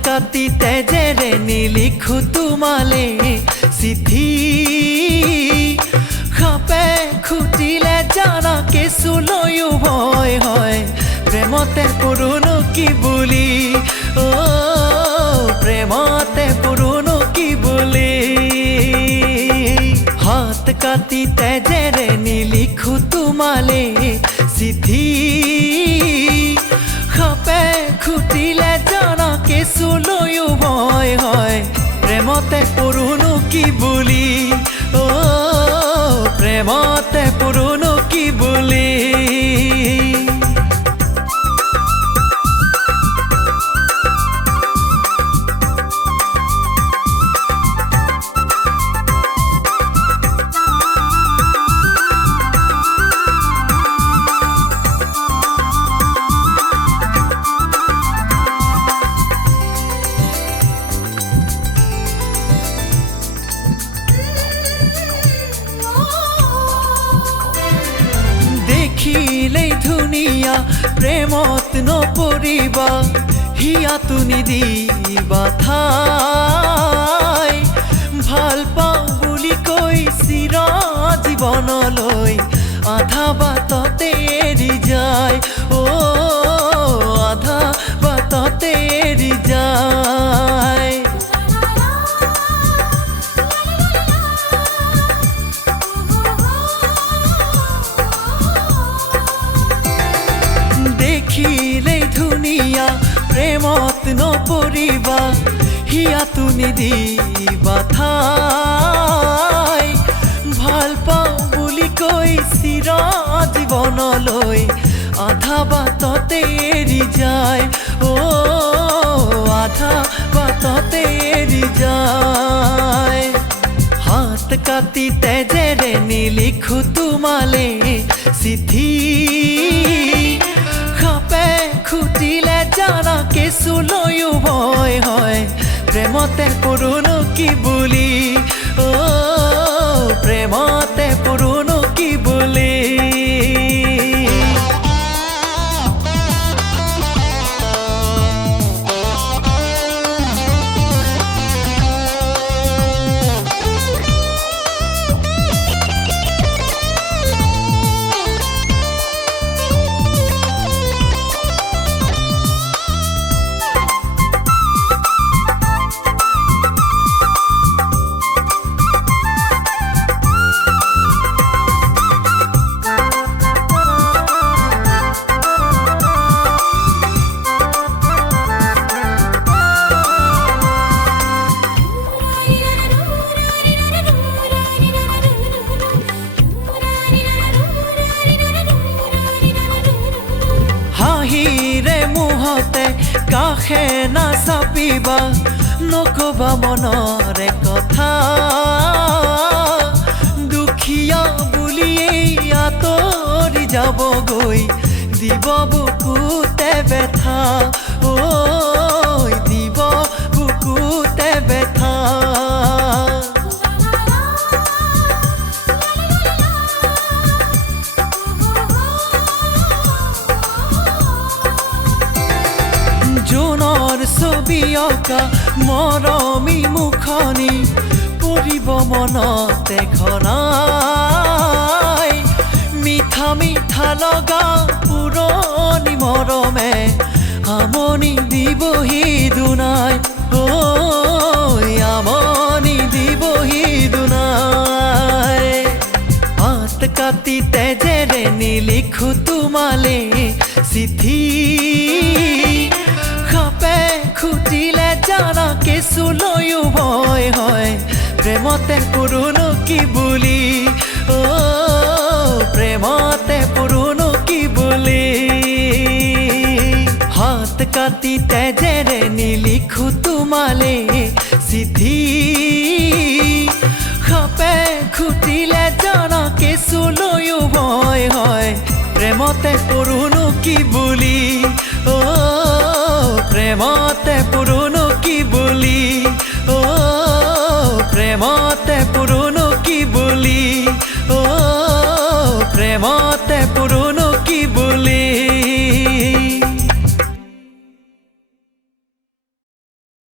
কাটি তেজেৰে নিলিখো তোমালে চিঠি খাপে খুটিলে জানা কেঁচু লৈও ভয় হয় প্ৰেমতে পৰোনো কি বুলি প্ৰেমতে পৰোনো কি বুলি হাত কাটি তেজেৰে নিলিখো তোমালে চিঠি খাপে খুটিলে জানা কেঁচু লৈও ভয় হয় প্ৰেমতে পৰোনো কি বুলি প্ৰেমতে পৰোনো কি বুলি দেখিলেই ধুনীয়া প্ৰেমত নপৰিবা হিয়াটো নিদিবা ঠাই ভাল পাওঁ বুলি কৈ চিৰ জীৱনলৈ আধা বাটতে এৰি যায় আধা বাটতে এৰি যায় দেখিলেই ধুনীয়া প্ৰেমত নপৰিবা হিয়াটো নিদিবা ঠাই ভাল পাওঁ বুলি কৈ চিৰ জীৱনলৈ আধা বাটতে এৰি যায় আধা বাটতে এৰি যায় হাত কাটি তেজেৰে নিলিখো তোমালে চিঠি খাপে খুটিলে জানা কেঁচু লৈও ভয় হয় প্ৰেমতে পৰোনো কি বুলি প্ৰেমতে পৰোনো কি বুলি হাঁহিৰে মুহতে কাষে নাচাপিবা নকবা মনৰে কথা দুখীয়া বুলিয়েই আঁতৰি যাবগৈ দিব বুকুতে বেথা দিব বুকুতে বেথা জোনৰ ছবি অঁকা মৰমী মুখনি পৰিব মনতে ঘনাই মিঠা মিঠা লগা পুৰণি মৰমে আমনি দিবহি দুনাই আমনি দিবহি দুনাই হাত কাটি তেজেৰে নিলিখো তোমালে চিঠি খাপে খুটিলে জানা কেঁচু লৈও ভয় হয় প্ৰেমতে পৰোনো কি বুলি প্ৰেমতে পৰোনো কি বুলি হাত কাটি তেজেৰে নিলিখো তোমালে চিঠি খাপে খুটিলে জানা কেঁচু লৈও ভয় হয় প্ৰেমতে পৰোনো কি বুলি প্ৰেমতে পৰোনো কি বুলি প্ৰেমতে পৰোনো কি বুলি প্ৰেমতে পৰোনো